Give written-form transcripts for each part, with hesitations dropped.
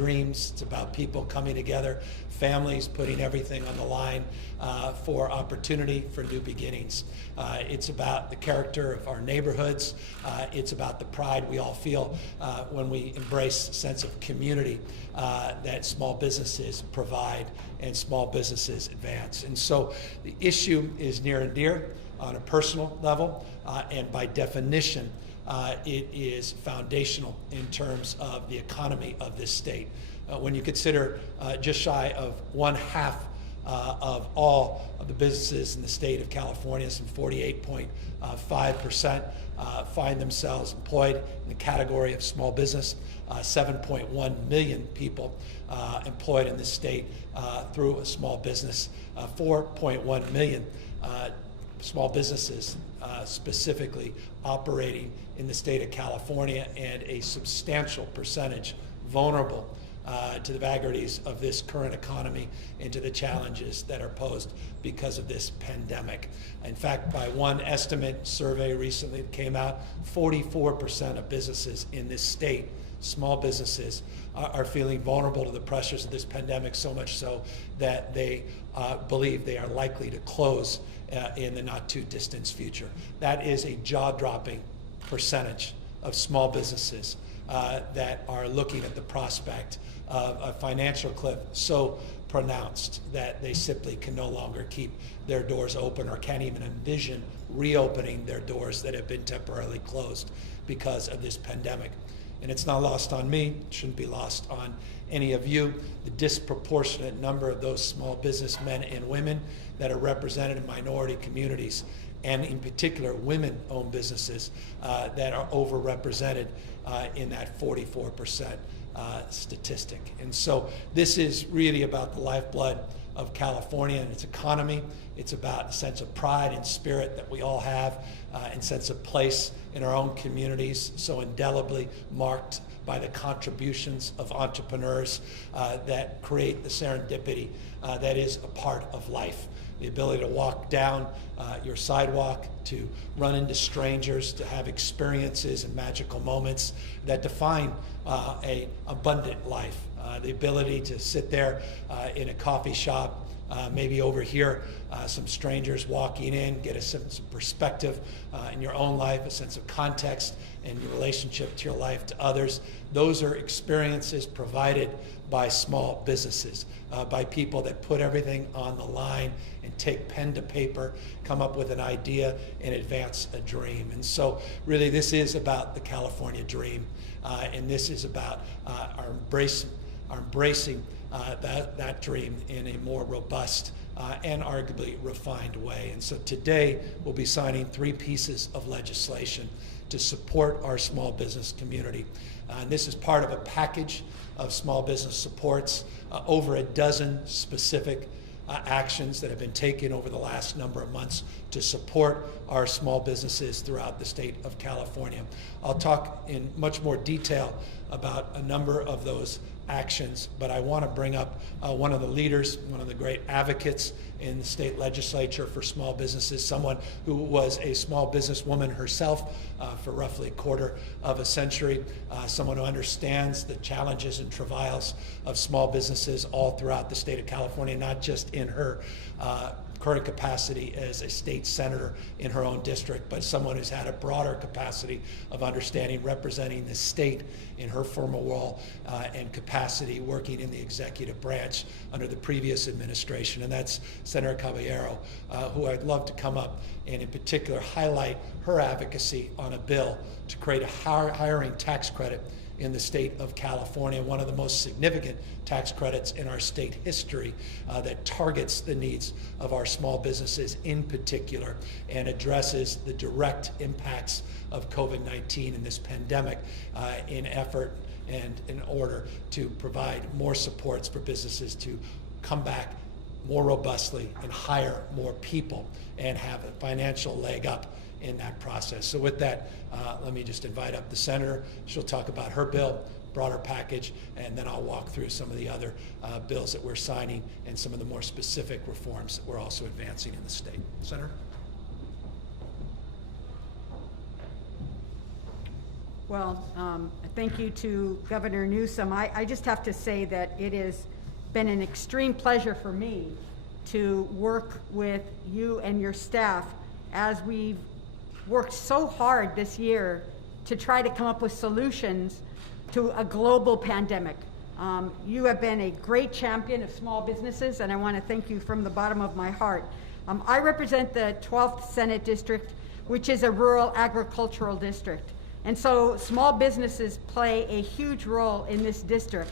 dreams. It's about people coming together, families putting everything on the line for opportunity, for new beginnings. It's about the character of our neighborhoods. It's about the pride we all feel when we embrace a sense of community that small businesses provide and small businesses advance. And so the issue is near and dear on a personal level, and by definition, it is foundational in terms of the economy of this state. When you consider just shy of 1/2 of all of the businesses in the state of California, some 48.5% find themselves employed in the category of small business. 7.1 million people employed in this state through a small business. 4.1 million small businesses specifically operating in the state of California, and a substantial percentage vulnerable to the vagaries of this current economy and to the challenges that are posed because of this pandemic. In fact, by one estimate survey recently that came out, 44% of businesses in this state, small businesses, are feeling vulnerable to the pressures of this pandemic, so much so that they believe they are likely to close in the not too distant future. That is a jaw-dropping percentage of small businesses that are looking at the prospect of a financial cliff so pronounced that they simply can no longer keep their doors open, or can't even envision reopening their doors that have been temporarily closed because of this pandemic. And it's not lost on me, it shouldn't be lost on any of you, the disproportionate number of those small business men and women that are represented in minority communities, and in particular women-owned businesses that are overrepresented in that 44% statistic. And so this is really about the lifeblood of California and its economy. It's about a sense of pride and spirit that we all have, and sense of place in our own communities, so indelibly marked by the contributions of entrepreneurs that create the serendipity that is a part of life. The ability to walk down your sidewalk, to run into strangers, to have experiences and magical moments that define an abundant life. The ability to sit there in a coffee shop, maybe overhear some strangers walking in, get a sense of perspective in your own life, a sense of context in your relationship to your life, to others. Those are experiences provided by small businesses, by people that put everything on the line and take pen to paper, come up with an idea and advance a dream. And so really this is about the California dream, and this is about our embracing that dream in a more robust and arguably refined way. And so today we'll be signing 3 pieces of legislation to support our small business community. And this is part of a package of small business supports, over a dozen specific actions that have been taken over the last number of months to support our small businesses throughout the state of California. I'll talk in much more detail about a number of those actions, but I want to bring up one of the leaders, one of the great advocates in the state legislature for small businesses, someone who was a small businesswoman herself for roughly a quarter of a century, someone who understands the challenges and travails of small businesses all throughout the state of California, not just in her current capacity as a state senator in her own district, but someone who's had a broader capacity of understanding, representing the state in her former role and capacity working in the executive branch under the previous administration. And that's Senator Caballero, who I'd love to come up and in particular highlight her advocacy on a bill to create a hiring tax credit in the state of California, one of the most significant tax credits in our state history that targets the needs of our small businesses in particular and addresses the direct impacts of COVID-19 and this pandemic in effort and in order to provide more supports for businesses to come back more robustly and hire more people and have a financial leg up in that process. So with that, let me just invite up the senator. She'll talk about her bill, broader package, and then I'll walk through some of the other bills that we're signing and some of the more specific reforms that we're also advancing in the state. Senator? Well, thank you to Governor Newsom. I just have to say that it has been an extreme pleasure for me to work with you and your staff as we've worked so hard this year to try to come up with solutions to a global pandemic. You have been a great champion of small businesses, and I want to thank you from the bottom of my heart. I represent the 12th Senate District, which is a rural agricultural district. And so small businesses play a huge role in this district.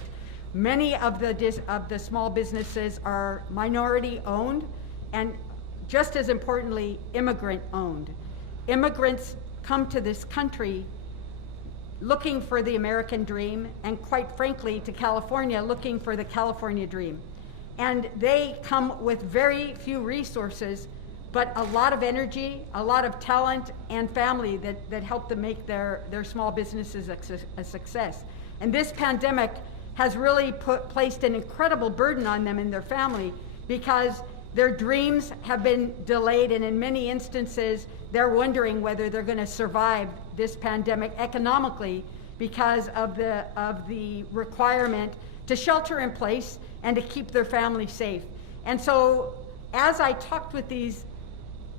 Many of the small businesses are minority owned, and just as importantly, immigrant owned. Immigrants come to this country looking for the American dream, and quite frankly, to California looking for the California dream. And they come with very few resources, but a lot of energy, a lot of talent, and family that help them make their small businesses a success. And this pandemic has really placed an incredible burden on them and their family, because their dreams have been delayed, and in many instances, they're wondering whether they're going to survive this pandemic economically because of the requirement to shelter in place and to keep their family safe. And so, as I talked with these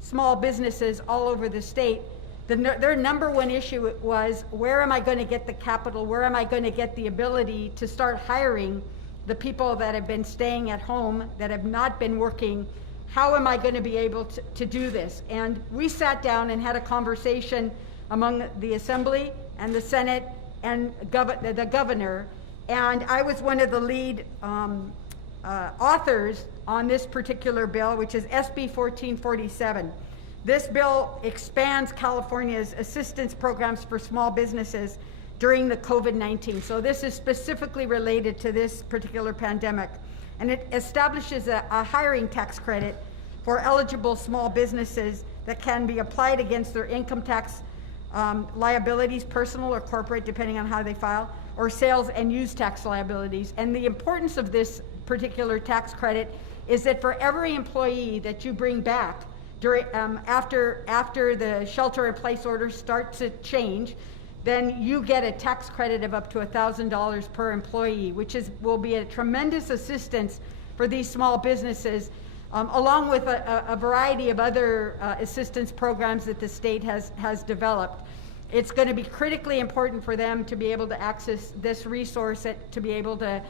small businesses all over the state, their number one issue was, where am I going to get the capital? Where am I going to get the ability to start hiring the people that have been staying at home, that have not been working? How am I going to be able to do this? And we sat down and had a conversation among the Assembly and the Senate and the governor, and I was one of the lead authors on this particular bill, which is SB 1447. This bill expands California's assistance programs for small businesses during the COVID-19. So this is specifically related to this particular pandemic. And it establishes a hiring tax credit for eligible small businesses that can be applied against their income tax liabilities, personal or corporate, depending on how they file, or sales and use tax liabilities. And the importance of this particular tax credit is that for every employee that you bring back during, after the shelter-in-place orders start to change, then you get a tax credit of up to $1,000 per employee, which will be a tremendous assistance for these small businesses, along with a variety of other assistance programs that the state has developed. It's going to be critically important for them to be able to access this resource, to be able to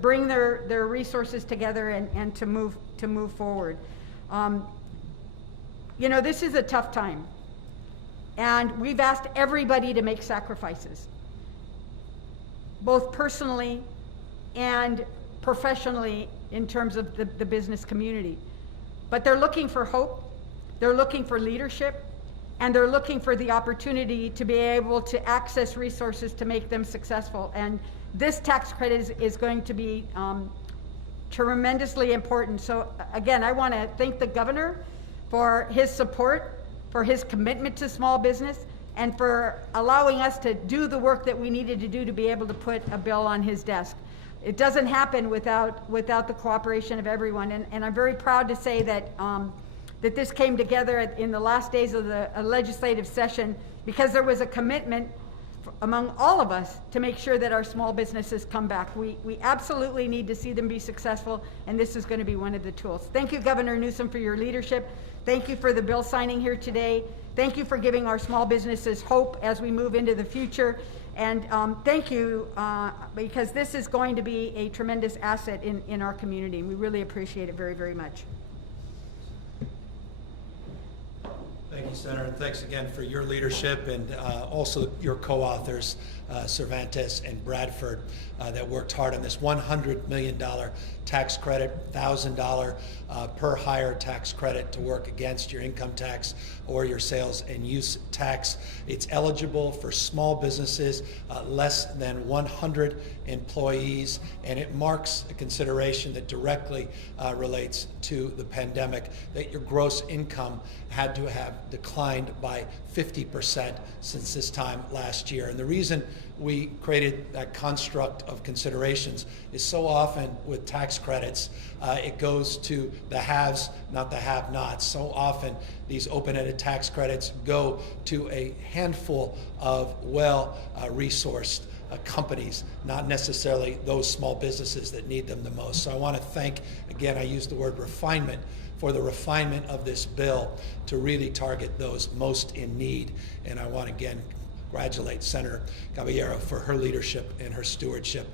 bring their resources together and to move forward. You know, this is a tough time, and we've asked everybody to make sacrifices, both personally and professionally in terms of the business community. But they're looking for hope, they're looking for leadership, and they're looking for the opportunity to be able to access resources to make them successful. And this tax credit is going to be tremendously important. So again, I want to thank the governor for his support, for his commitment to small business, and for allowing us to do the work that we needed to do to be able to put a bill on his desk. It doesn't happen without the cooperation of everyone, and I'm very proud to say that that this came together in the last days of the legislative session, because there was a commitment among all of us to make sure that our small businesses come back. We absolutely need to see them be successful, and this is going to be one of the tools. Thank you, Governor Newsom, for your leadership. Thank you for the bill signing here today. Thank you for giving our small businesses hope as we move into the future. And thank you, because this is going to be a tremendous asset in our community, and we really appreciate it very, very much. Thank you, Senator, and thanks again for your leadership, and also your co-authors, Cervantes and Bradford, that worked hard on this $100 million tax credit, $1,000 per hire tax credit to work against your income tax or your sales and use tax. It's eligible for small businesses less than 100 employees, and it marks a consideration that directly relates to the pandemic, that your gross income had to have declined by 50% since this time last year. And the reason we created that construct of considerations is so often with tax credits, it goes to the haves, not the have-nots. So often these open-ended tax credits go to a handful of well-resourced companies, not necessarily those small businesses that need them the most. So I want to thank, again, I use the word refinement, for the refinement of this bill to really target those most in need. And I want to again congratulate Senator Caballero for her leadership and her stewardship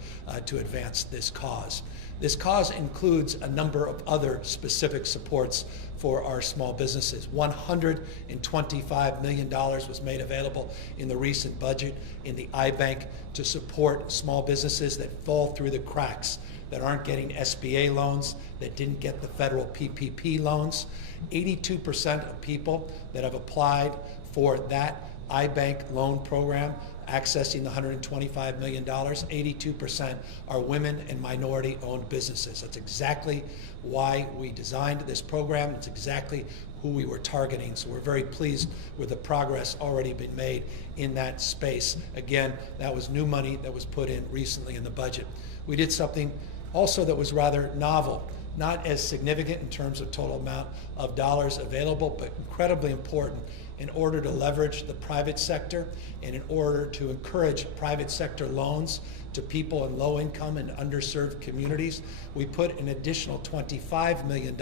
to advance this cause. This cause includes a number of other specific supports for our small businesses. $125 million was made available in the recent budget in the iBank to support small businesses that fall through the cracks, that aren't getting SBA loans, that didn't get the federal PPP loans. 82% of people that have applied for that iBank loan program accessing the $125 million, 82% are women and minority-owned businesses. That's exactly why we designed this program. It's exactly who we were targeting. So we're very pleased with the progress already been made in that space. Again, that was new money that was put in recently in the budget. We did something also that was rather novel, not as significant in terms of total amount of dollars available, but incredibly important in order to leverage the private sector and in order to encourage private sector loans to people in low income and underserved communities. We put an additional $25 million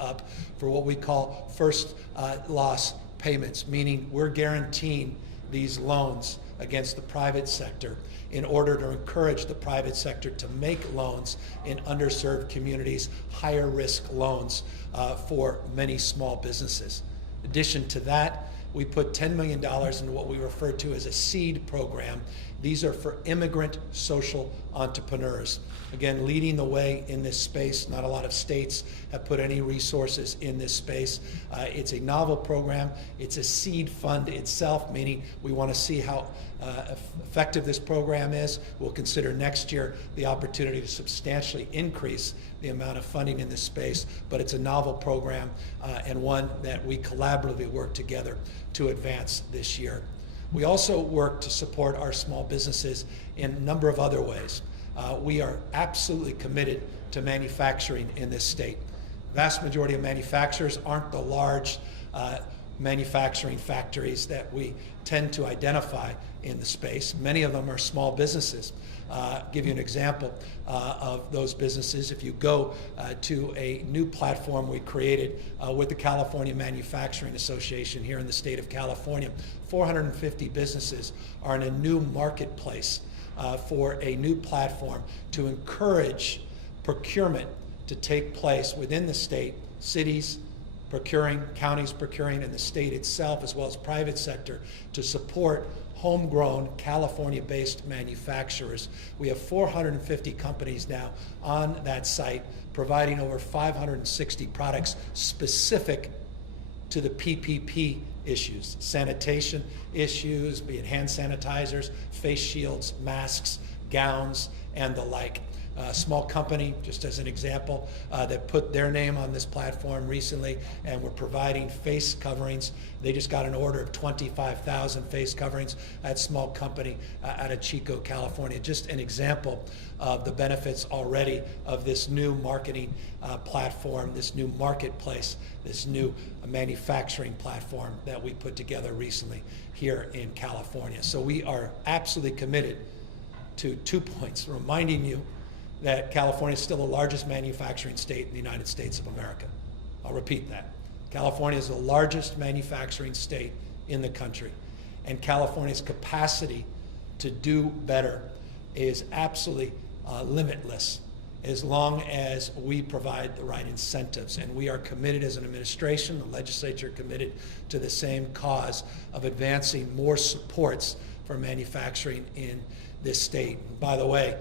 up for what we call first loss payments, meaning we're guaranteeing these loans against the private sector in order to encourage the private sector to make loans in underserved communities, higher risk loans for many small businesses. In addition to that, we put $10 million into what we refer to as a seed program. These are for immigrant social entrepreneurs. Again, leading the way in this space. Not a lot of states have put any resources in this space. It's a novel program. It's a seed fund itself, meaning we want to see how effective this program is. We'll consider next year the opportunity to substantially increase the amount of funding in this space, but it's a novel program and one that we collaboratively work together to advance this year. We also work to support our small businesses in a number of other ways. We are absolutely committed to manufacturing in this state. The vast majority of manufacturers aren't the large manufacturing factories that we tend to identify in the space. Many of them are small businesses. Give you an example of those businesses. If you go to a new platform we created with the California Manufacturing Association here in the state of California, 450 businesses are in a new marketplace for a new platform to encourage procurement to take place within the state, cities procuring, counties procuring, and the state itself, as well as private sector, to support homegrown California-based manufacturers. We have 450 companies now on that site providing over 560 products specific to the PPP issues, sanitation issues, be it hand sanitizers, face shields, masks, gowns, and the like. A small company, just as an example, that put their name on this platform recently, and we're providing face coverings. They just got an order of 25,000 face coverings. That small company out of Chico, California. Just an example of the benefits already of this new marketing platform, this new marketplace, this new manufacturing platform that we put together recently here in California. So we are absolutely committed to 2 points, reminding you that California is still the largest manufacturing state in the United States of America. I'll repeat that. California is the largest manufacturing state in the country, and California's capacity to do better is absolutely limitless as long as we provide the right incentives. And we are committed as an administration, the legislature committed to the same cause of advancing more supports for manufacturing in this state. And by the way,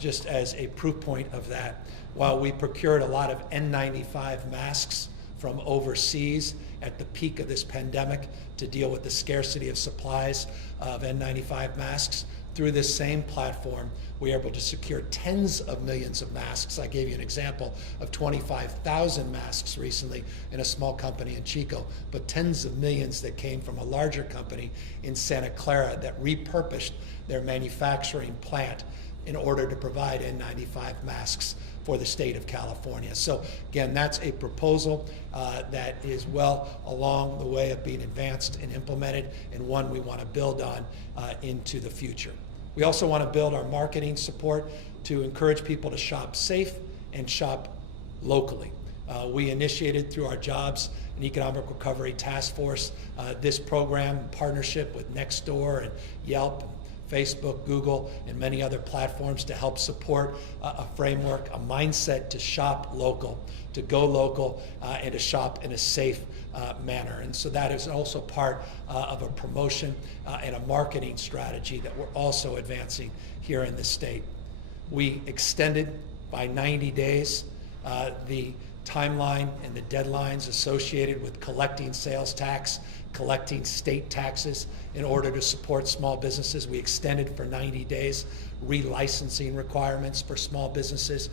just as a proof point of that, while we procured a lot of N95 masks from overseas at the peak of this pandemic to deal with the scarcity of supplies of N95 masks, through this same platform, we are able to secure tens of millions of masks. I gave you an example of 25,000 masks recently in a small company in Chico, but tens of millions that came from a larger company in Santa Clara that repurposed their manufacturing plant in order to provide N95 masks for the state of California. So again, that's a proposal that is well along the way of being advanced and implemented, and one we want to build on into the future. We also want to build our marketing support to encourage people to shop safe and shop locally. We initiated through our Jobs and Economic Recovery Task Force this program in partnership with Nextdoor and Yelp, Facebook, Google, and many other platforms to help support a framework, a mindset to shop local, to go local, and to shop in a safe manner. And so that is also part of a promotion and a marketing strategy that we're also advancing here in the state. We extended by 90 days the timeline and the deadlines associated with collecting sales tax, collecting state taxes in order to support small businesses. We extended for 90 days relicensing requirements for small businesses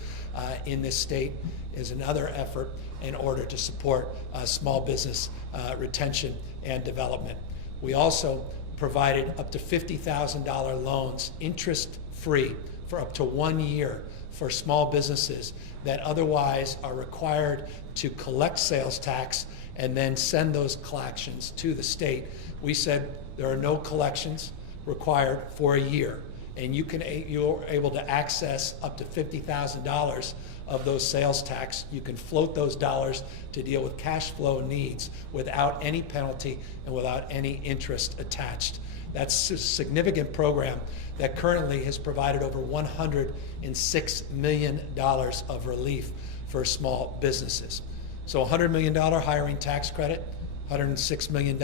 in this state is another effort in order to support small business retention and development. We also provided up to $50,000 loans, interest-free, for up to 1 year for small businesses that otherwise are required to collect sales tax and then send those collections to the state. We said there are no collections required for a year, and you're able to access up to $50,000 of those sales tax. You can float those dollars to deal with cash flow needs without any penalty and without any interest attached. That's a significant program that currently has provided over $106 million of relief for small businesses. So $100 million hiring tax credit, $106 million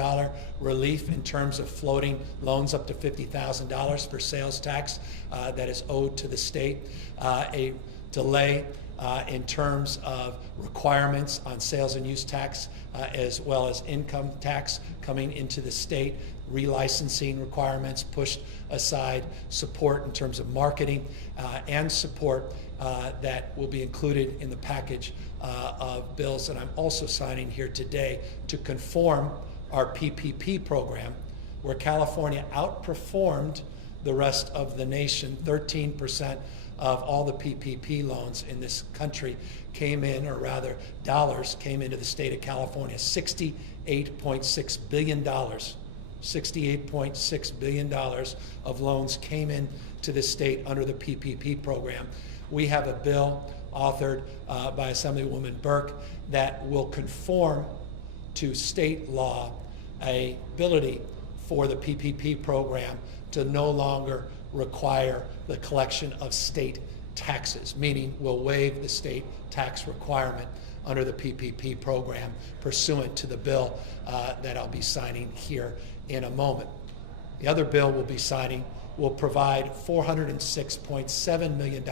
relief in terms of floating loans up to $50,000 for sales tax that is owed to the state, a delay in terms of requirements on sales and use tax as well as income tax coming into the state, relicensing requirements pushed aside, support in terms of marketing and support that will be included in the package of bills that I'm also signing here today to conform our PPP program, where California outperformed the rest of the nation. 13% of all the PPP loans in this country came in, or rather dollars came into the state of California, $68.6 billion. $68.6 billion of loans came in to the state under the PPP program. We have a bill authored by Assemblywoman Burke that will conform to state law a ability for the PPP program to no longer require the collection of state taxes, meaning we'll waive the state tax requirement under the PPP program pursuant to the bill that I'll be signing here in a moment. The other bill we'll be signing will provide $406.7 million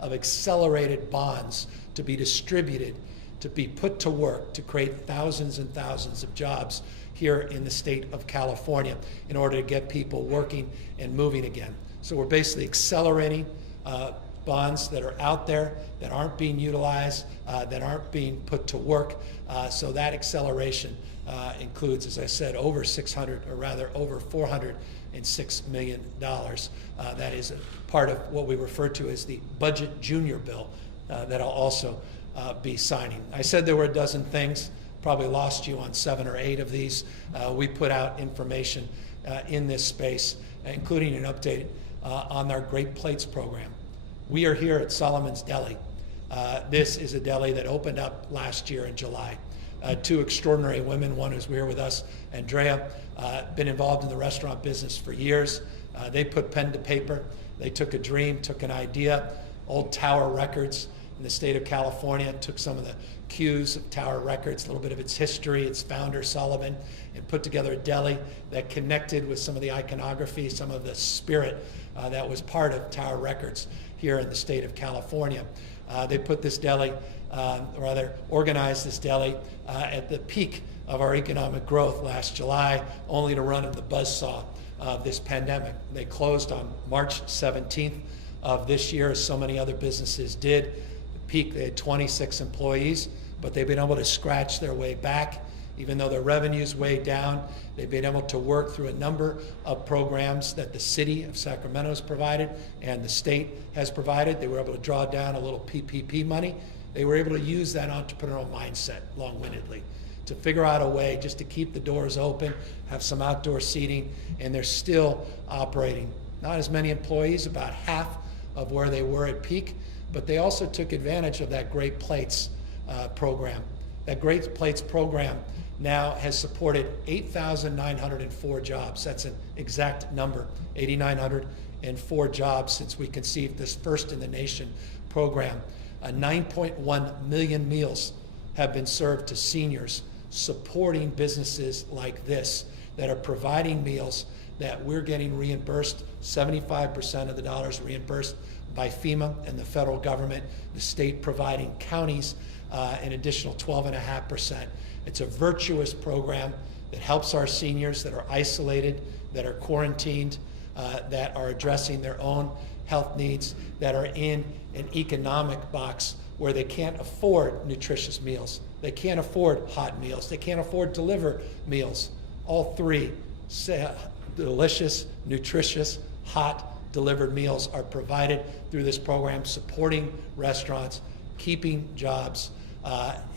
of accelerated bonds to be distributed, to be put to work, to create thousands and thousands of jobs here in the state of California in order to get people working and moving again. So we're basically accelerating bonds that are out there that aren't being utilized, that aren't being put to work. So that acceleration includes, as I said, over $406 million. That is a part of what we refer to as the Budget Junior Bill that I'll also be signing. I said there were a dozen things, probably lost you on 7 or 8 of these. We put out information in this space, including an update on our Great Plates program. We are here at Solomon's Deli. This is a deli that opened up last year in July. 2 extraordinary women, one who's here with us, Andrea, been involved in the restaurant business for years. They put pen to paper. They took a dream, took an idea, old Tower Records in the state of California, took some of the cues of Tower Records, a little bit of its history, its founder, Solomon, and put together a deli that connected with some of the iconography, some of the spirit that was part of Tower Records here in the state of California. They put this deli, organized this deli at the peak of our economic growth last July, only to run into the buzzsaw of this pandemic. They closed on March 17th of this year, as so many other businesses did. At peak, they had 26 employees, but they've been able to scratch their way back. Even though their revenue's way down, they've been able to work through a number of programs that the city of Sacramento has provided and the state has provided. They were able to draw down a little PPP money. They were able to use that entrepreneurial mindset, long-windedly, to figure out a way just to keep the doors open, have some outdoor seating, and they're still operating. Not as many employees, about half of where they were at peak, but they also took advantage of that Great Plates program. That Great Plates program now has supported 8,904 jobs. That's an exact number, 8,904 jobs since we conceived this first in the nation program. 9.1 million meals have been served to seniors, supporting businesses like this that are providing meals that we're getting reimbursed, 75% of the dollars reimbursed by FEMA and the federal government, the state providing counties an additional 12.5%. It's a virtuous program that helps our seniors that are isolated, that are quarantined, that are addressing their own health needs, that are in an economic box where they can't afford nutritious meals. They can't afford hot meals. They can't afford deliver meals. All three delicious, nutritious, hot delivered meals are provided through this program, supporting restaurants, keeping jobs,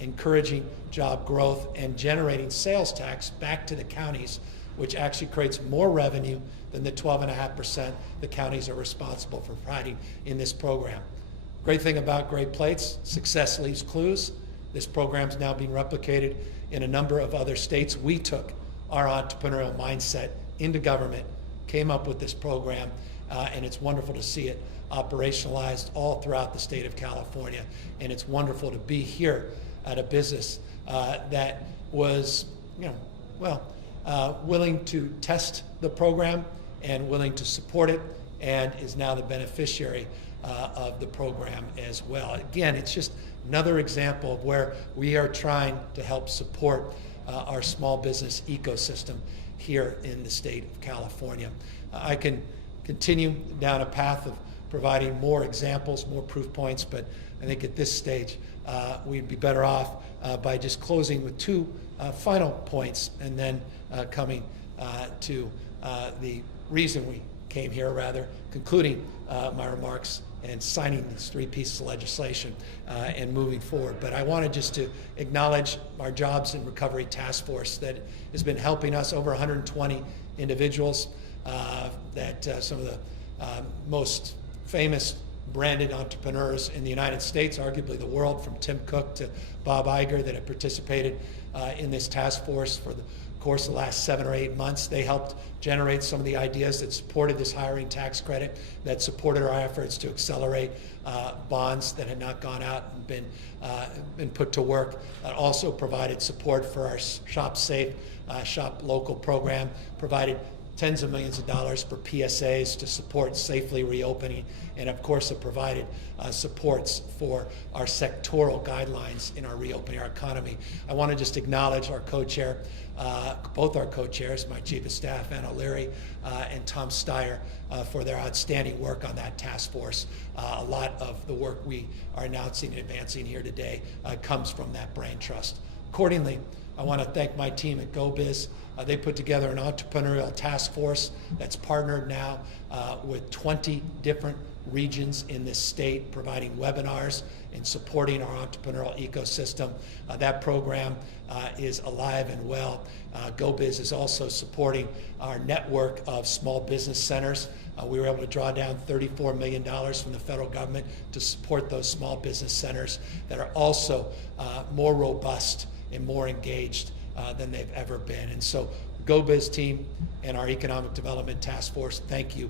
encouraging job growth, and generating sales tax back to the counties, which actually creates more revenue than the 12.5% the counties are responsible for providing in this program. Great thing about Great Plates, success leaves clues. This program is now being replicated in a number of other states. We took our entrepreneurial mindset into government, came up with this program, and it's wonderful to see it operationalized all throughout the state of California. And it's wonderful to be here at a business that was, willing to test the program and willing to support it, and is now the beneficiary of the program as well. Again, it's just another example of where we are trying to help support our small business ecosystem here in the state of California. I can continue down a path of providing more examples, more proof points, but I think at this stage we'd be better off by just closing with two final points, and then coming to the reason we came here, rather concluding my remarks and signing these three pieces of legislation and moving forward. But I wanted just to acknowledge our Jobs and Recovery Task Force that has been helping us, over 120 individuals, that some of the most famous branded entrepreneurs in the United States, arguably the world, from Tim Cook to Bob Iger, that have participated in this task force for the course of the last 7 or 8 months. They helped generate some of the ideas that supported this hiring tax credit, that supported our efforts to accelerate bonds that had not gone out and been put to work. Also provided support for our Shop Safe, Shop Local program, provided tens of millions of dollars for PSAs to support safely reopening, and of course have provided supports for our sectoral guidelines in our reopening our economy. I want to just acknowledge our co-chair, both our co-chairs, my Chief of Staff, Ann O'Leary, and Tom Steyer, for their outstanding work on that task force. A lot of the work we are announcing and advancing here today comes from that brain trust. Accordingly, I want to thank my team at GoBiz. They put together an entrepreneurial task force that's partnered now with 20 different regions in this state, providing webinars and supporting our entrepreneurial ecosystem. That program is alive and well. GoBiz is also supporting our network of small business centers. We were able to draw down $34 million from the federal government to support those small business centers that are also more robust and more engaged than they've ever been. And so GoBiz team and our Economic Development Task Force, thank you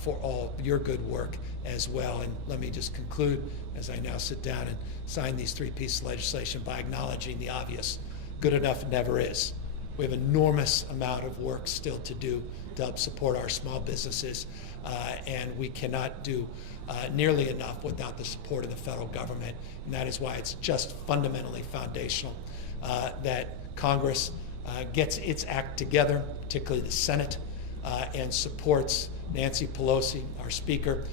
for all your good work as well. And let me just conclude, as I now sit down and sign these three pieces of legislation, by acknowledging the obvious: good enough never is. We have an enormous amount of work still to do to help support our small businesses, and we cannot do nearly enough without the support of the federal government. And that is why it's just fundamentally foundational that Congress gets its act together, particularly the Senate, and supports Nancy Pelosi, our Speaker,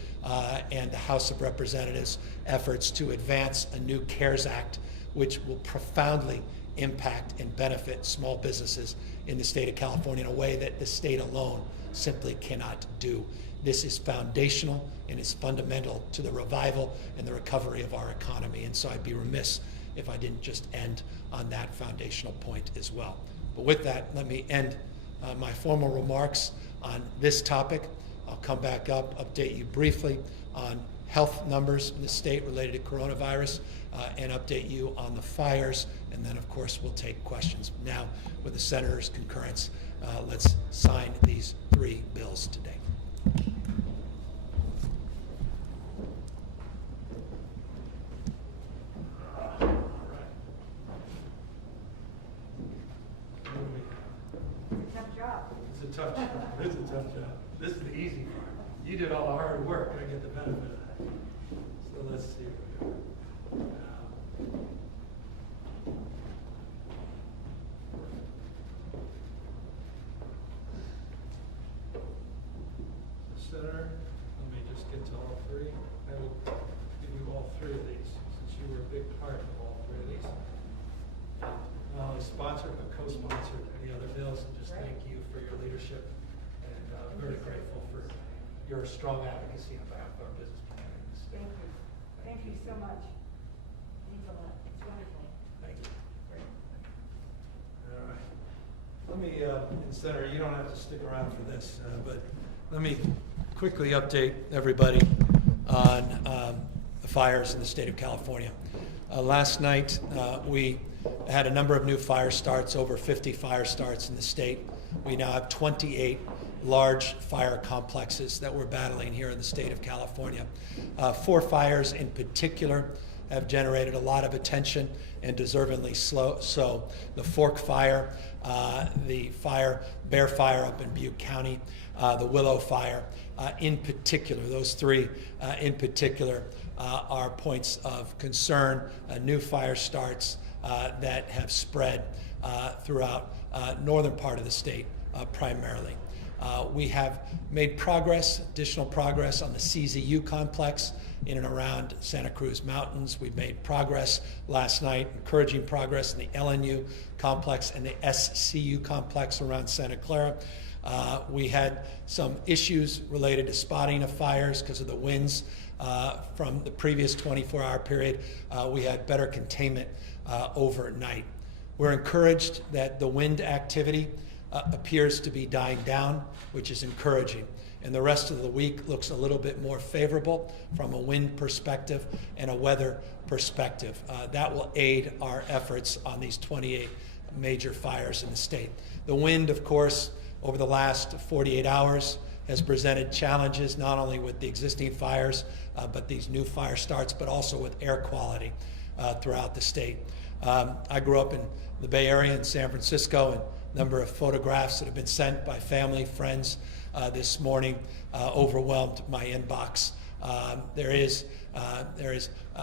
and the House of Representatives' efforts to advance a new CARES Act, which will profoundly impact and benefit small businesses in the state of California in a way that the state alone simply cannot do. This is foundational and is fundamental to the revival and the recovery of our economy. And so I'd be remiss if I didn't just end on that foundational point as well. But with that, let me end my formal remarks on this topic. I'll come back up, update you briefly on health numbers in the state related to coronavirus, and update you on the fires, and then of course we'll take questions. Now, with the Senator's concurrence, let's sign these 3 bills today. Tough job. It's a tough job. It's a tough job. This is the easy part. You did all the hard work. I get the benefit of that. So let's see. Senator, let me just get to all 3. I will give you all 3 of these, since you were a big part of all 3 of these. Not only sponsored, but co-sponsored any other bills, and just thank you for your leadership, and very grateful for your strong advocacy on behalf of our business community in the state. Thank you. Thank you so much. Means a lot. It's wonderful. Thank you. Great. All right. Let me, and Senator, you don't have to stick around for this, but let me quickly update everybody on the fires in the state of California. Last night, we had a number of new fire starts, over 50 fire starts in the state. We now have 28 large fire complexes that we're battling here in the state of California. 4 fires in particular have generated a lot of attention, and deservingly so. The Fork Fire, the Bear Fire up in Butte County, the Willow Fire in particular. Those 3 in particular are points of concern, new fire starts that have spread throughout northern part of the state primarily. We have made progress, additional progress on the CZU complex in and around Santa Cruz Mountains. We've made progress last night, encouraging progress in the LNU complex and the SCU complex around Santa Clara. We had some issues related to spotting of fires because of the winds from the previous 24-hour period. We had better containment overnight. We're encouraged that the wind activity appears to be dying down, which is encouraging. And the rest of the week looks a little bit more favorable from a wind perspective and a weather perspective. That will aid our efforts on these 28 major fires in the state. The wind, of course, over the last 48 hours has presented challenges not only with the existing fires, but these new fire starts, but also with air quality throughout the state. I grew up in the Bay Area in San Francisco, and a number of photographs that have been sent by family, friends this morning overwhelmed my inbox. There is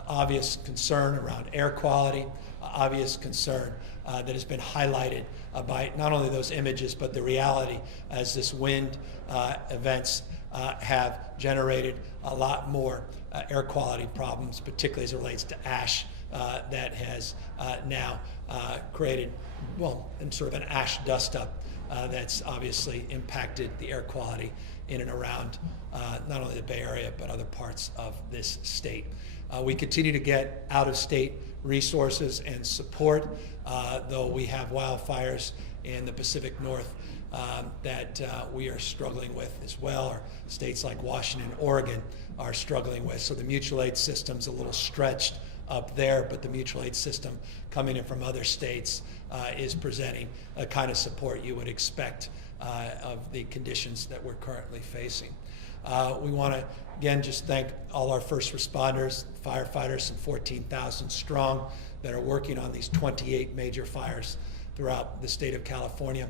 obvious concern around air quality, obvious concern that has been highlighted by not only those images, but the reality as this wind events have generated a lot more air quality problems, particularly as it relates to ash that has now created, well, in sort of an ash dust up that's obviously impacted the air quality in and around not only the Bay Area, but other parts of this state. We continue to get out-of-state resources and support, though we have wildfires in the Pacific North that we are struggling with as well, or states like Washington and Oregon are struggling with. So the mutual aid system's a little stretched up there, but the mutual aid system coming in from other states is presenting a kind of support you would expect of the conditions that we're currently facing. We want to, again, just thank all our first responders, firefighters, some 14,000 strong that are working on these 28 major fires throughout the state of California.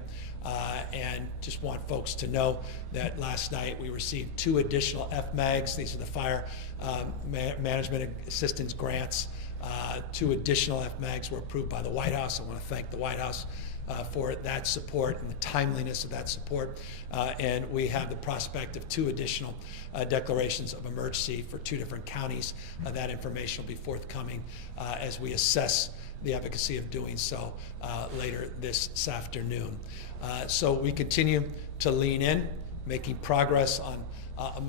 And just want folks to know that last night we received 2 additional FMAGs. These are the Fire Management Assistance Grants. 2 additional FMAGs were approved by the White House. I want to thank the White House for that support and the timeliness of that support. And we have the prospect of 2 additional declarations of emergency for 2 different counties. That information will be forthcoming as we assess the efficacy of doing so later this afternoon. So we continue to lean in, making progress on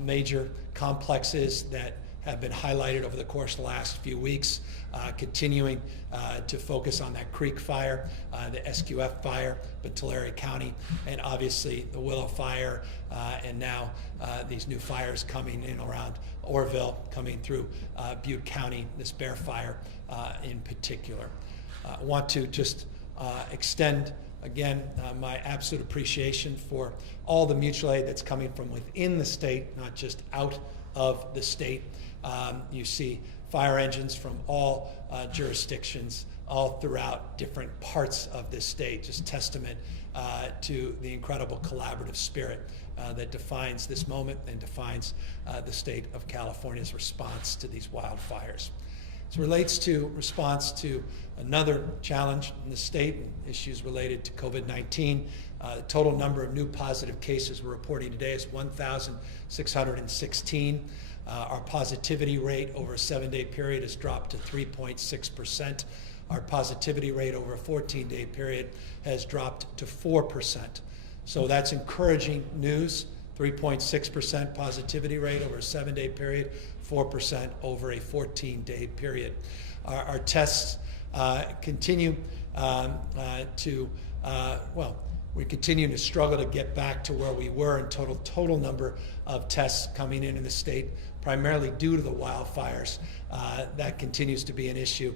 major complexes that have been highlighted over the course of the last few weeks, continuing to focus on that Creek fire, the SQF fire, in Tulare County, and obviously the Willow fire, and now these new fires coming in around Orville, coming through Butte County, this Bear fire in particular. I want to just extend again my absolute appreciation for all the mutual aid that's coming from within the state, not just out of the state. You see fire engines from all jurisdictions all throughout different parts of this state, just testament to the incredible collaborative spirit that defines this moment and defines the state of California's response to these wildfires. As it relates to response to another challenge in the state, and issues related to COVID-19, the total number of new positive cases we're reporting today is 1,616. Our positivity rate over a 7-day period has dropped to 3.6%. Our positivity rate over a 14-day period has dropped to 4%. So that's encouraging news. 3.6% positivity rate over a 7-day period, 4% over a 14-day period. Our tests continue we continue to struggle to get back to where we were in total number of tests coming in the state, primarily due to the wildfires. That continues to be an issue,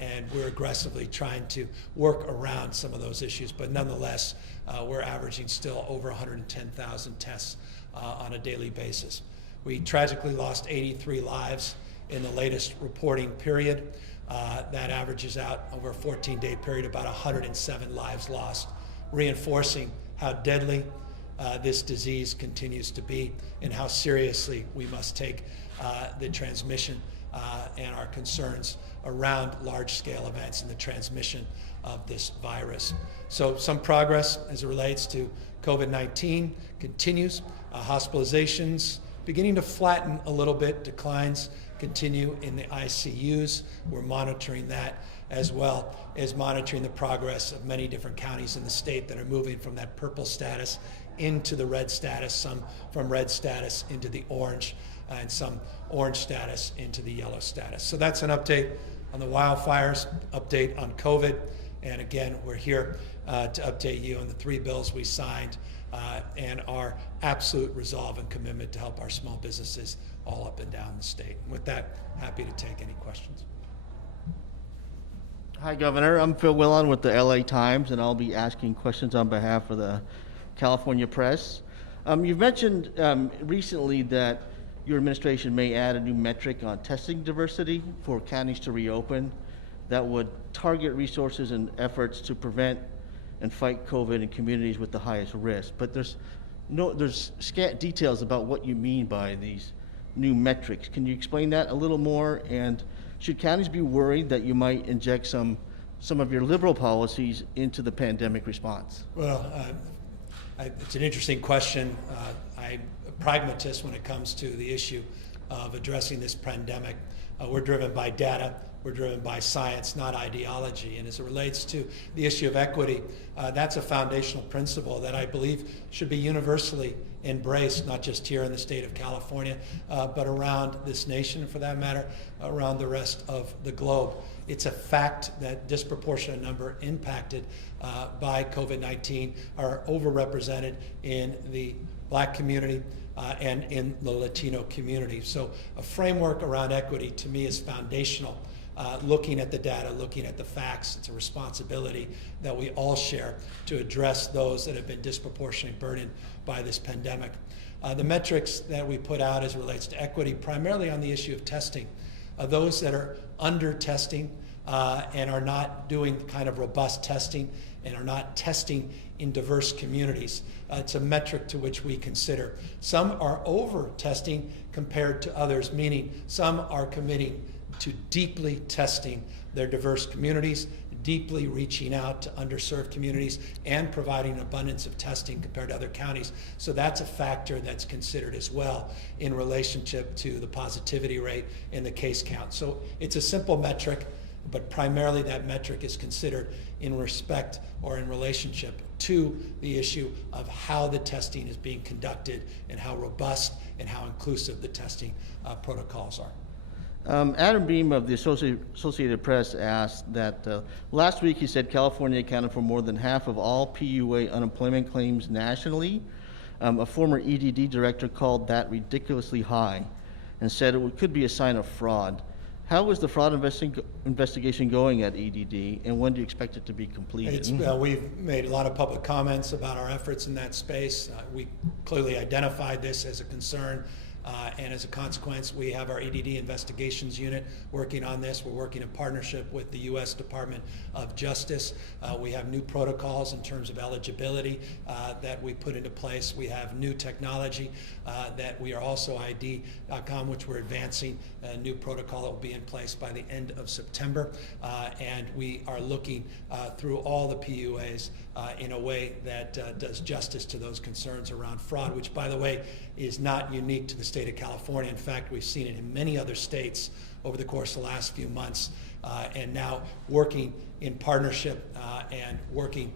and we're aggressively trying to work around some of those issues. But nonetheless, we're averaging still over 110,000 tests on a daily basis. We tragically lost 83 lives in the latest reporting period. That averages out over a 14-day period, about 107 lives lost, reinforcing how deadly this disease continues to be and how seriously we must take the transmission and our concerns around large-scale events and the transmission of this virus. So some progress as it relates to COVID-19 continues. Hospitalizations beginning to flatten a little bit, declines continue in the ICUs. We're monitoring that, as well as monitoring the progress of many different counties in the state that are moving from that purple status into the red status, some from red status into the orange, and some orange status into the yellow status. So that's an update on the wildfires, update on COVID, and again, we're here to update you on the 3 bills we signed and our absolute resolve and commitment to help our small businesses all up and down the state. With that, happy to take any questions. Hi, Governor. I'm Phil Willon with the LA Times, and I'll be asking questions on behalf of the California press. You've mentioned recently that your administration may add a new metric on testing diversity for counties to reopen that would target resources and efforts to prevent and fight COVID in communities with the highest risk. But there's scant details about what you mean by these new metrics. Can you explain that a little more? And should counties be worried that you might inject some of your liberal policies into the pandemic response? Well, it's an interesting question. I'm a pragmatist when it comes to the issue of addressing this pandemic. We're driven by data. We're driven by science, not ideology. And as it relates to the issue of equity, that's a foundational principle that I believe should be universally embraced, not just here in the state of California, but around this nation, and for that matter, around the rest of the globe. It's a fact that disproportionate number impacted by COVID-19 are overrepresented in the Black community and in the Latino community. So a framework around equity to me is foundational. Looking at the data, looking at the facts, it's a responsibility that we all share to address those that have been disproportionately burdened by this pandemic. The metrics that we put out as it relates to equity, primarily on the issue of testing, those that are under testing and are not doing kind of robust testing and are not testing in diverse communities. It's a metric to which we consider. Some are over testing compared to others, meaning some are committing to deeply testing their diverse communities, deeply reaching out to underserved communities and providing an abundance of testing compared to other counties. So that's a factor that's considered as well in relationship to the positivity rate and the case count. So it's a simple metric, but primarily that metric is considered in respect or in relationship to the issue of how the testing is being conducted and how robust and how inclusive the testing protocols are. Adam Beam of the Associated Press asked that last week he said California accounted for more than half of all PUA unemployment claims nationally. A former EDD director called that ridiculously high and said it could be a sign of fraud. How is the fraud investigation going at EDD, and when do you expect it to be completed? We've made a lot of public comments about our efforts in that space. We clearly identified this as a concern. And as a consequence, we have our EDD investigations unit working on this. We're working in partnership with the U.S. Department of Justice. We have new protocols in terms of eligibility that we put into place. We have new technology that we are also ID.com, which we're advancing. A new protocol that will be in place by the end of September. And we are looking through all the PUAs in a way that does justice to those concerns around fraud, which, by the way, is not unique to the state of California. In fact, we've seen it in many other states over the course of the last few months, and now working in partnership and working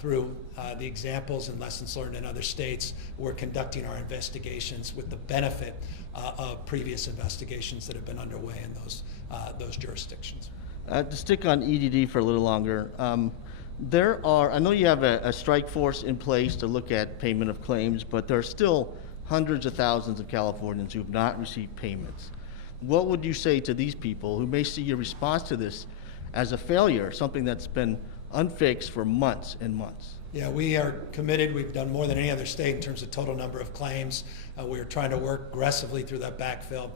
through the examples and lessons learned in other states. We're conducting our investigations with the benefit of previous investigations that have been underway in those jurisdictions. To stick on EDD for a little longer, I know you have a strike force in place to look at payment of claims, but there are still hundreds of thousands of Californians who have not received payments. What would you say to these people who may see your response to this as a failure, something that's been unfixed for months and months? Yeah, we are committed. We've done more than any other state in terms of total number of claims. We are trying to work aggressively through that backfill.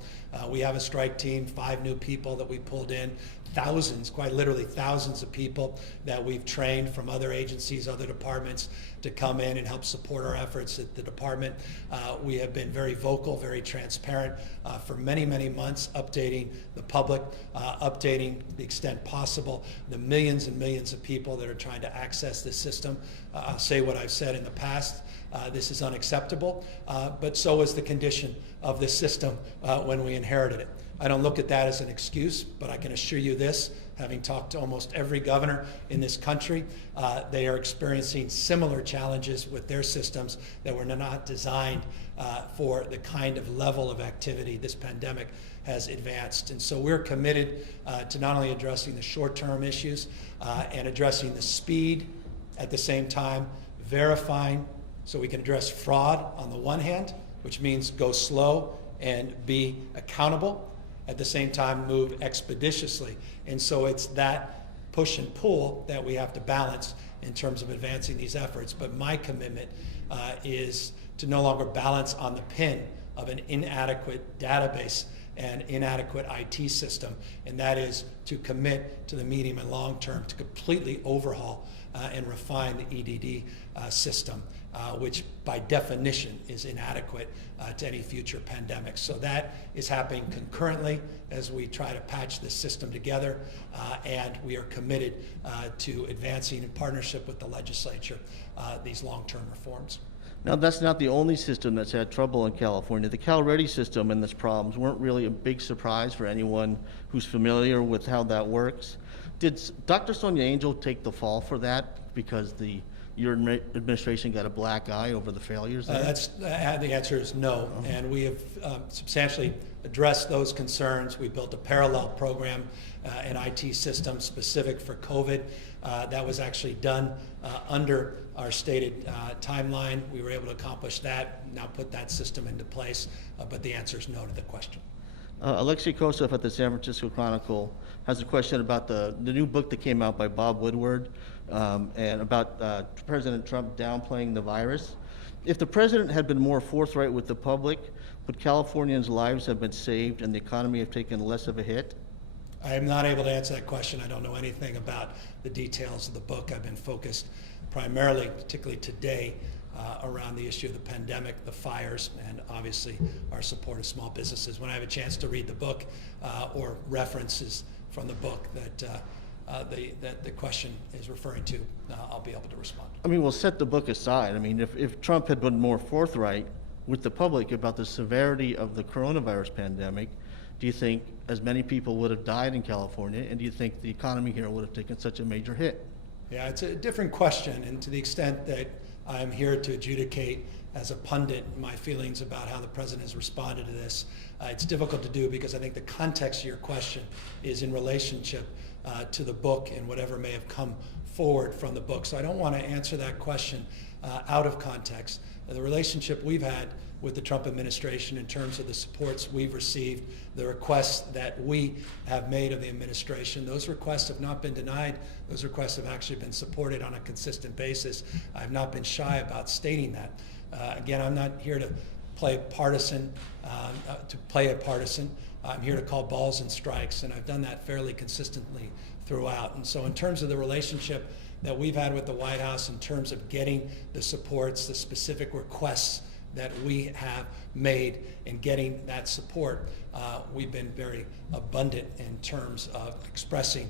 We have a strike team, 5 new people that we pulled in, thousands, quite literally thousands of people that we've trained from other agencies, other departments to come in and help support our efforts at the department. We have been very vocal, very transparent for many, many months, updating the public, updating the extent possible the millions and millions of people that are trying to access this system. I'll say what I've said in the past. This is unacceptable, but so is the condition of this system when we inherited it. I don't look at that as an excuse, but I can assure you this, having talked to almost every governor in this country, they are experiencing similar challenges with their systems that were not designed for the kind of level of activity this pandemic has advanced. And so we're committed to not only addressing the short-term issues and addressing the speed at the same time, verifying so we can address fraud on the one hand, which means go slow and be accountable, at the same time move expeditiously. And so it's that push and pull that we have to balance in terms of advancing these efforts. But my commitment is to no longer balance on the pin of an inadequate database and inadequate IT system, and that is to commit to the medium and long term to completely overhaul and refine the EDD system, which by definition is inadequate to any future pandemic. So that is happening concurrently as we try to patch this system together, and we are committed to advancing in partnership with the legislature these long-term reforms. Now, that's not the only system that's had trouble in California. The CalReady system and its problems weren't really a big surprise for anyone who's familiar with how that works. Did Dr. Sonia Angel take the fall for that because your administration got a black eye over the failures there? The answer is no, and we have substantially addressed those concerns. We built a parallel program, an IT system specific for COVID. That was actually done under our stated timeline. We were able to accomplish that, now put that system into place, but the answer is no to the question. Alexei Kosov at the San Francisco Chronicle has a question about the new book that came out by Bob Woodward and about President Trump downplaying the virus. If the president had been more forthright with the public, would Californians' lives have been saved and the economy have taken less of a hit? I am not able to answer that question. I don't know anything about the details of the book. I've been focused primarily, particularly today, around the issue of the pandemic, the fires, and obviously our support of small businesses. When I have a chance to read the book or references from the book that the question is referring to, I'll be able to respond. I mean, we'll set the book aside. I mean, if Trump had been more forthright with the public about the severity of the coronavirus pandemic, do you think as many people would have died in California, and do you think the economy here would have taken such a major hit? Yeah, it's a different question, and to the extent that I'm here to adjudicate as a pundit my feelings about how the president has responded to this, it's difficult to do because I think the context of your question is in relationship to the book and whatever may have come forward from the book. So I don't want to answer that question out of context. The relationship we've had with the Trump administration in terms of the supports we've received, the requests that we have made of the administration, those requests have not been denied. Those requests have actually been supported on a consistent basis. I've not been shy about stating that. Again, I'm not here to play partisan, I'm here to call balls and strikes, and I've done that fairly consistently throughout. And so in terms of the relationship that we've had with the White House in terms of getting the supports, the specific requests that we have made in getting that support, we've been very abundant in terms of expressing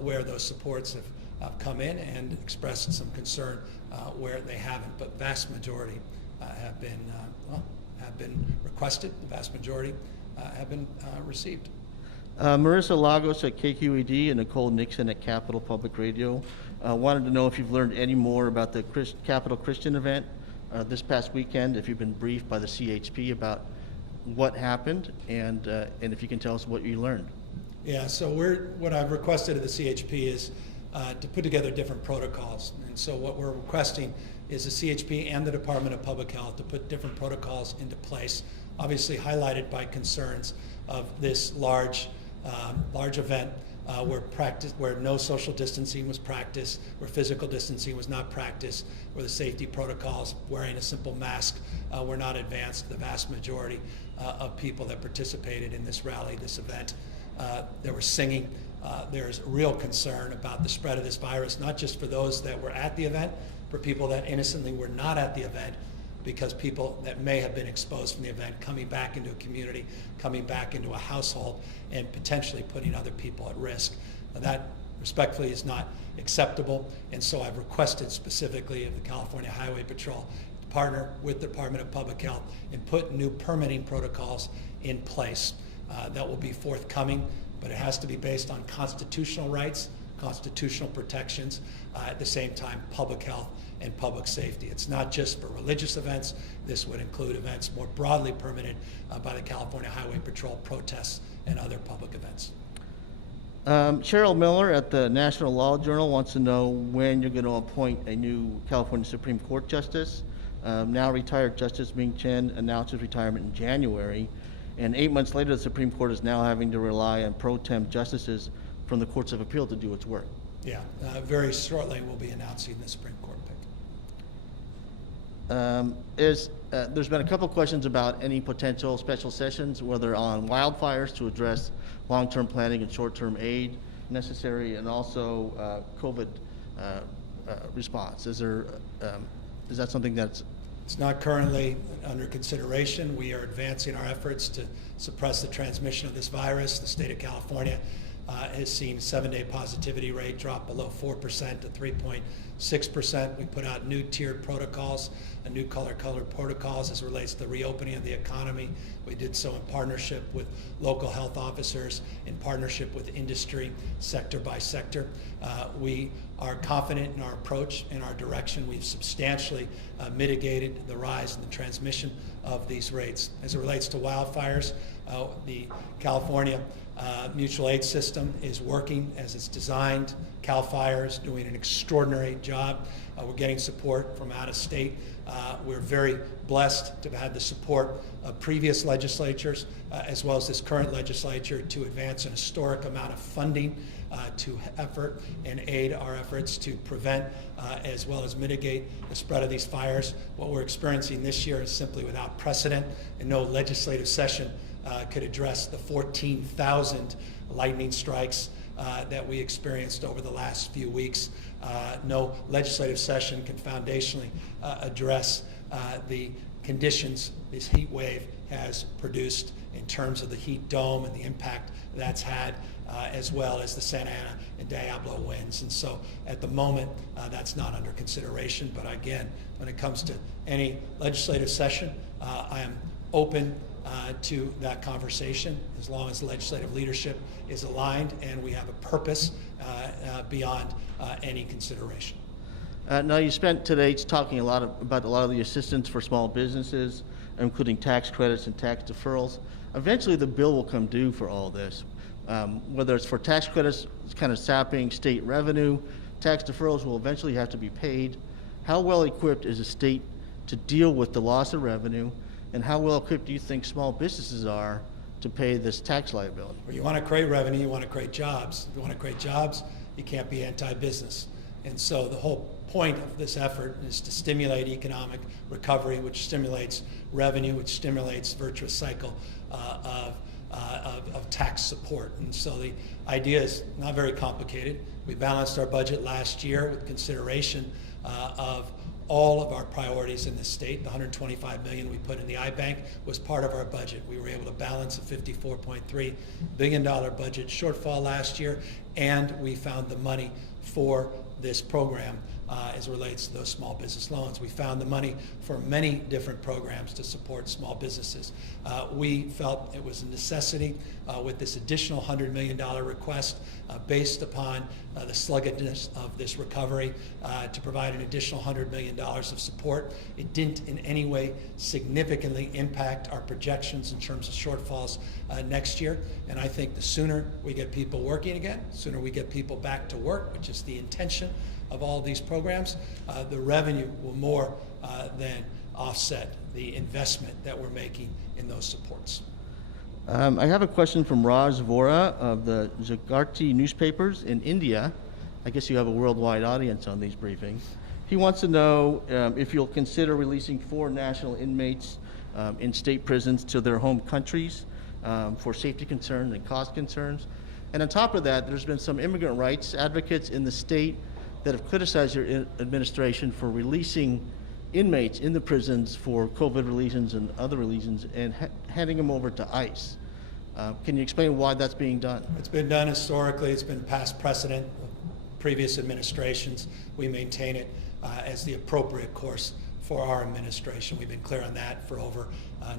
where those supports have come in and expressed some concern where they haven't. But vast majority have been requested. The vast majority have been received. Marissa Lagos at KQED and Nicole Nixon at Capital Public Radio wanted to know if you've learned any more about the Capital Christian event this past weekend, if you've been briefed by the CHP about what happened, and if you can tell us what you learned. Yeah, so what I've requested of the CHP is to put together different protocols. And so what we're requesting is the CHP and the Department of Public Health to put different protocols into place, obviously highlighted by concerns of this large event where no social distancing was practiced, where physical distancing was not practiced, where the safety protocols, wearing a simple mask, were not advanced. The vast majority of people that participated in this rally, this event, there was singing. There's real concern about the spread of this virus, not just for those that were at the event, for people that innocently were not at the event, because people that may have been exposed from the event coming back into a community, coming back into a household, and potentially putting other people at risk. Now, that respectfully is not acceptable, and so I've requested specifically of the California Highway Patrol to partner with the Department of Public Health and put new permitting protocols in place. That will be forthcoming, but it has to be based on constitutional rights, constitutional protections, at the same time public health and public safety. It's not just for religious events. This would include events more broadly permitted by the California Highway Patrol, protests, and other public events. Cheryl Miller at the National Law Journal wants to know when you're going to appoint a new California Supreme Court Justice. Now retired Justice Ming Chen announced his retirement in January, and 8 months later the Supreme Court is now having to rely on pro tem justices from the Courts of Appeal to do its work. Yeah, very shortly we'll be announcing the Supreme Court pick. There's been a couple questions about any potential special sessions, whether on wildfires to address long-term planning and short-term aid necessary, and also COVID response. Is that something that's... It's not currently under consideration. We are advancing our efforts to suppress the transmission of this virus. The state of California has seen 7-day positivity rate drop below 4% to 3.6%. We put out new tiered protocols, new color-colored protocols as it relates to the reopening of the economy. We did so in partnership with local health officers, in partnership with industry, sector by sector. We are confident in our approach and our direction. We've substantially mitigated the rise in the transmission of these rates. As it relates to wildfires, the California mutual aid system is working as it's designed. CAL FIRE is doing an extraordinary job. We're getting support from out of state. We're very blessed to have had the support of previous legislatures as well as this current legislature to advance an historic amount of funding to effort and aid our efforts to prevent as well as mitigate the spread of these fires. What we're experiencing this year is simply without precedent, and no legislative session could address the 14,000 lightning strikes that we experienced over the last few weeks. No legislative session can foundationally address the conditions this heat wave has produced in terms of the heat dome and the impact that's had, as well as the Santa Ana and Diablo winds. And so at the moment, that's not under consideration. But again, when it comes to any legislative session, I am open to that conversation as long as the legislative leadership is aligned and we have a purpose beyond any consideration. Now, you spent today talking about a lot of the assistance for small businesses, including tax credits and tax deferrals. Eventually, the bill will come due for all this. Whether it's for tax credits, it's kind of sapping state revenue. Tax deferrals will eventually have to be paid. How well equipped is the state to deal with the loss of revenue, and how well equipped do you think small businesses are to pay this tax liability? Well, you want to create revenue, you want to create jobs. If you want to create jobs, you can't be anti-business. And so the whole point of this effort is to stimulate economic recovery, which stimulates revenue, which stimulates virtuous cycle of tax support. And so the idea is not very complicated. We balanced our budget last year with consideration of all of our priorities in the state. The $125 million we put in the iBank was part of our budget. We were able to balance a $54.3 billion budget shortfall last year, and we found the money for this program as it relates to those small business loans. We found the money for many different programs to support small businesses. We felt it was a necessity with this additional $100 million request based upon the sluggishness of this recovery to provide an additional $100 million of support. It didn't in any way significantly impact our projections in terms of shortfalls next year. And I think the sooner we get people working again, the sooner we get people back to work, which is the intention of all these programs, the revenue will more than offset the investment that we're making in those supports. I have a question from Raj Vora of the Jagrati newspapers in India. I guess you have a worldwide audience on these briefings. He wants to know if you'll consider releasing 4 national inmates in state prisons to their home countries for safety concerns and cost concerns. And on top of that, there's been some immigrant rights advocates in the state that have criticized your administration for releasing inmates in the prisons for COVID reasons and other reasons and handing them over to ICE. Can you explain why that's being done? It's been done historically. It's been past precedent of previous administrations. We maintain it as the appropriate course for our administration. We've been clear on that for over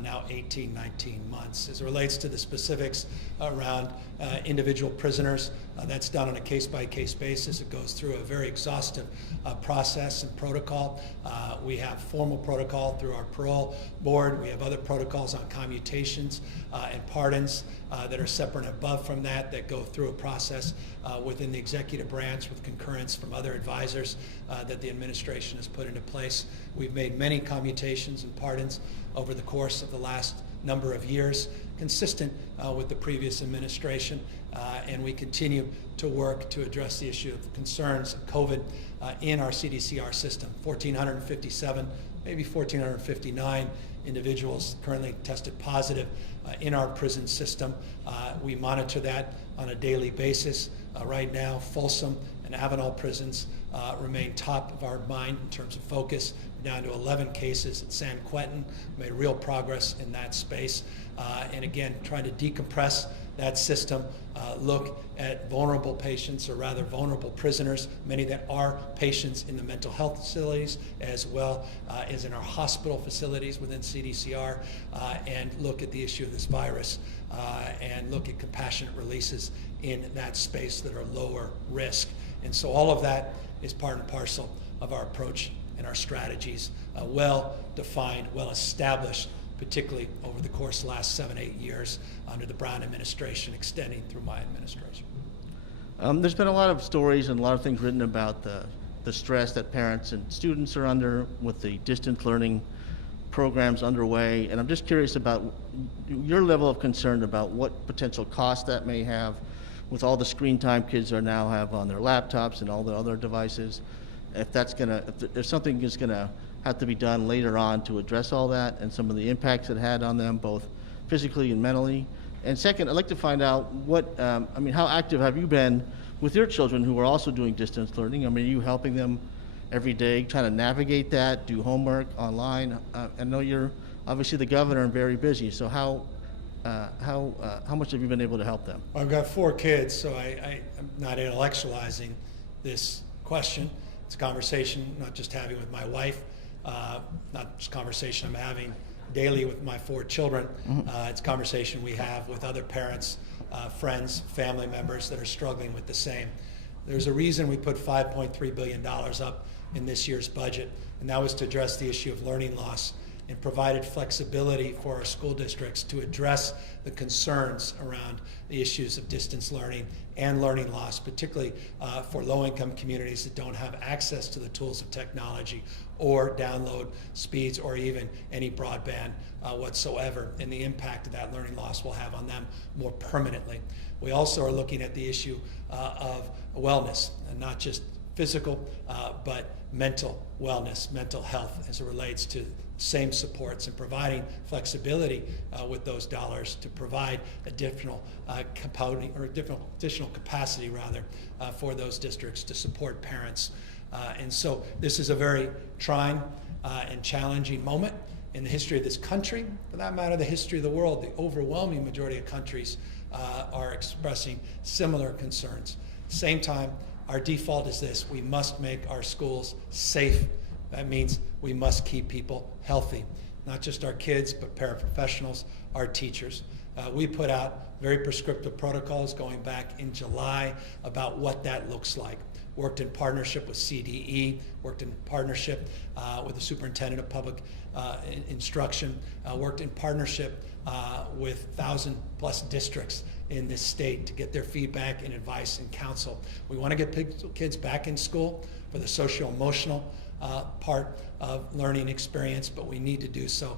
now 18, 19 months. As it relates to the specifics around individual prisoners, that's done on a case-by-case basis. It goes through a very exhaustive process and protocol. We have formal protocol through our parole board. We have other protocols on commutations and pardons that are separate and above from that go through a process within the executive branch with concurrence from other advisors that the administration has put into place. We've made many commutations and pardons over the course of the last number of years, consistent with the previous administration, and we continue to work to address the issue of concerns of COVID in our CDCR system. 1,457, maybe 1,459 individuals currently tested positive in our prison system. We monitor that on a daily basis. Right now, Folsom and Avenal prisons remain top of our mind in terms of focus. We're down to 11 cases at San Quentin. We made real progress in that space. And again, trying to decompress that system, look at vulnerable patients, or rather vulnerable prisoners, many that are patients in the mental health facilities as well as in our hospital facilities within CDCR, and look at the issue of this virus and look at compassionate releases in that space that are lower risk. And so all of that is part and parcel of our approach and our strategies, well defined, well established, particularly over the course of the last 7-8 years under the Brown administration, extending through my administration. There's been a lot of stories and a lot of things written about the stress that parents and students are under with the distance learning programs underway, and I'm just curious about your level of concern about what potential cost that may have with all the screen time kids are now have on their laptops and all the other devices. If something is gonna have to be done later on to address all that and some of the impacts it had on them, both physically and mentally. And second, I'd like to find out how active have you been with your children who are also doing distance learning? I mean, are you helping them every day, trying to navigate that, do homework online? I know you're obviously the governor and very busy, so how how much have you been able to help them? I've got 4 kids, so I'm not intellectualizing this question. It's a conversation not just having with my wife, not just a conversation I'm having daily with my 4 children. It's a conversation we have with other parents, friends, family members that are struggling with the same. There's a reason we put $5.3 billion up in this year's budget, and that was to address the issue of learning loss and provided flexibility for our school districts to address the concerns around the issues of distance learning and learning loss, particularly for low-income communities that don't have access to the tools of technology or download speeds or even any broadband whatsoever, and the impact that learning loss will have on them more permanently. We also are looking at the issue of wellness, and not just physical, but mental wellness, mental health as it relates to same supports, and providing flexibility with those dollars to provide additional additional capacity for those districts to support parents. And so this is a very trying and challenging moment in the history of this country, for that matter, the history of the world. The overwhelming majority of countries are expressing similar concerns. Same time, our default is this: we must make our schools safe. That means we must keep people healthy, not just our kids, but paraprofessionals, our teachers. We put out very prescriptive protocols going back in July about what that looks like. Worked in partnership with CDE, worked in partnership with the Superintendent of Public Instruction, worked in partnership with 1,000+ districts in this state to get their feedback and advice and counsel. We want to get kids back in school for the social-emotional part of learning experience, but we need to do so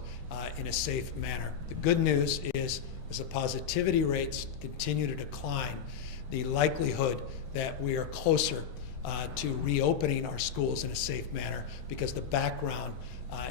in a safe manner. The good news is, as the positivity rates continue to decline, the likelihood that we are closer to reopening our schools in a safe manner, because the background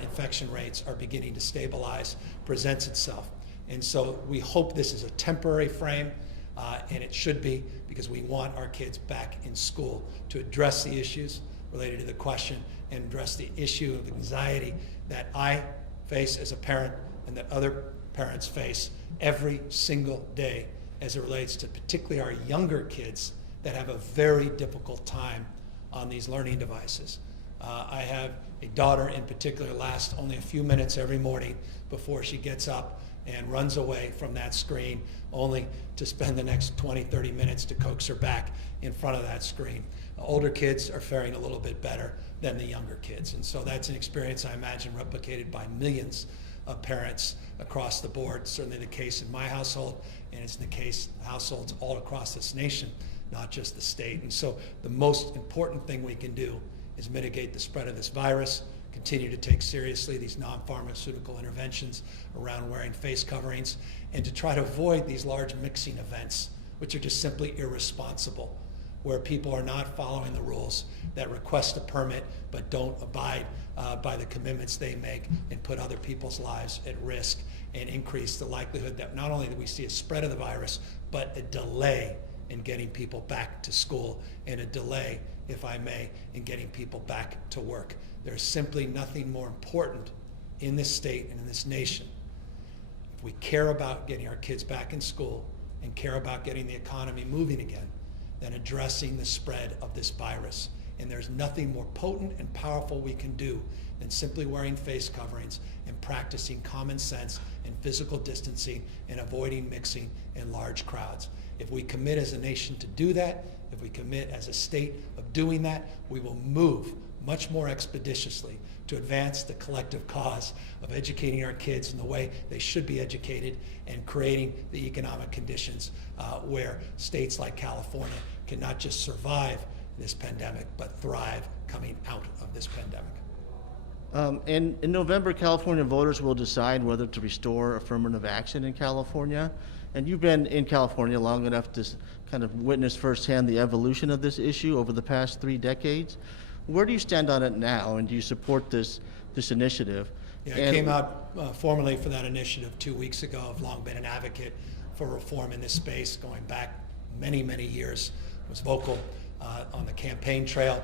infection rates are beginning to stabilize, presents itself. And so we hope this is a temporary frame, and it should be, because we want our kids back in school to address the issues related to the question and address the issue of anxiety that I face as a parent and that other parents face every single day as it relates to particularly our younger kids that have a very difficult time on these learning devices. I have a daughter in particular lasts only a few minutes every morning before she gets up and runs away from that screen, only to spend the next 20, 30 minutes to coax her back in front of that screen. Older kids are faring a little bit better than the younger kids. And so that's an experience I imagine replicated by millions of parents across the board. Certainly the case in my household, and it's the case in households all across this nation, not just the state. And so the most important thing we can do is mitigate the spread of this virus, continue to take seriously these non-pharmaceutical interventions around wearing face coverings, and to try to avoid these large mixing events, which are just simply irresponsible, where people are not following the rules, that request a permit but don't abide by the commitments they make, and put other people's lives at risk, and increase the likelihood that not only do we see a spread of the virus, but a delay in getting people back to school, and a delay, if I may, in getting people back to work. There's simply nothing more important in this state and in this nation, if we care about getting our kids back in school and care about getting the economy moving again, than addressing the spread of this virus. And there's nothing more potent and powerful we can do than simply wearing face coverings and practicing common sense and physical distancing and avoiding mixing in large crowds. If we commit as a nation to do that, if we commit as a state of doing that, we will move much more expeditiously to advance the collective cause of educating our kids in the way they should be educated, and creating the economic conditions where states like California can not just survive this pandemic, but thrive coming out of this pandemic. In November, California voters will decide whether to restore affirmative action in California. And you've been in California long enough to kind of witness firsthand the evolution of this issue over the past 3 decades. Where do you stand on it now, and do you support this initiative? Yeah, I came out formally for that initiative 2 weeks ago. I've long been an advocate for reform in this space, going back many, many years. I was vocal on the campaign trail.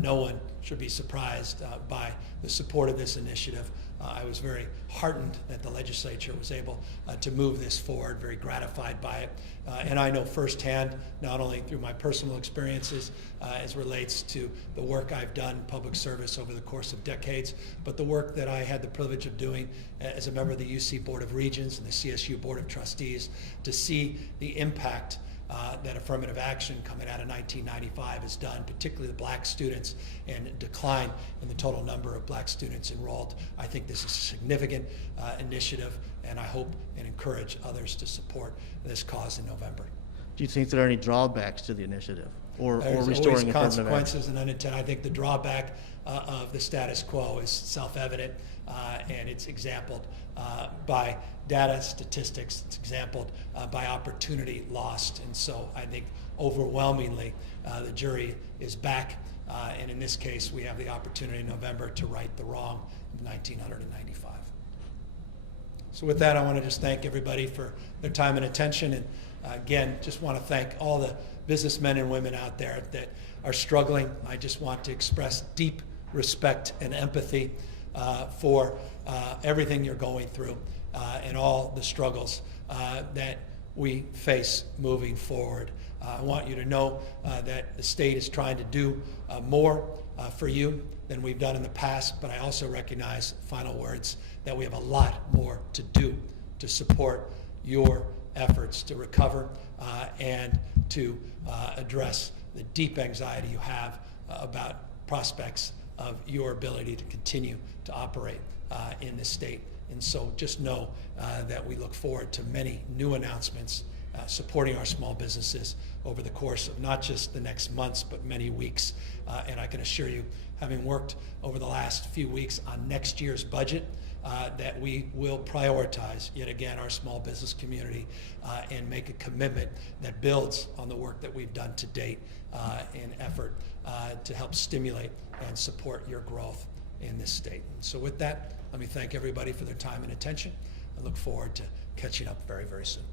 No one should be surprised by the support of this initiative. I was very heartened that the legislature was able to move this forward, very gratified by it. And I know firsthand, not only through my personal experiences as relates to the work I've done in public service over the course of decades, but the work that I had the privilege of doing as a member of the UC Board of Regents and the CSU Board of Trustees, to see the impact that affirmative action coming out of 1995 has done, particularly the black students, and decline in the total number of black students enrolled. I think this is a significant initiative, and I hope and encourage others to support this cause in November. Do you think there are any drawbacks to the initiative or There's restoring always affirmative consequences action? and unintended. I think the drawback of the status quo is self-evident, and it's exampled by data, statistics. It's exampled by opportunity lost. And so I think overwhelmingly the jury is back, and in this case we have the opportunity in November to right the wrong of 1995. So with that, I want to just thank everybody for their time and attention, and again, just want to thank all the businessmen and women out there that are struggling. I just want to express deep respect and empathy for everything you're going through and all the struggles that we face moving forward. I want you to know that the state is trying to do more for you than we've done in the past, but I also recognize, final words, that we have a lot more to do to support your efforts to recover and to address the deep anxiety you have about prospects of your ability to continue to operate in this state. And so just know that we look forward to many new announcements supporting our small businesses over the course of not just the next months, but many weeks. And I can assure you, having worked over the last few weeks on next year's budget, that we will prioritize, yet again, our small business community and make a commitment that builds on the work that we've done to date in effort to help stimulate and support your growth in this state. So with that, let me thank everybody for their time and attention. I look forward to catching up very, very soon.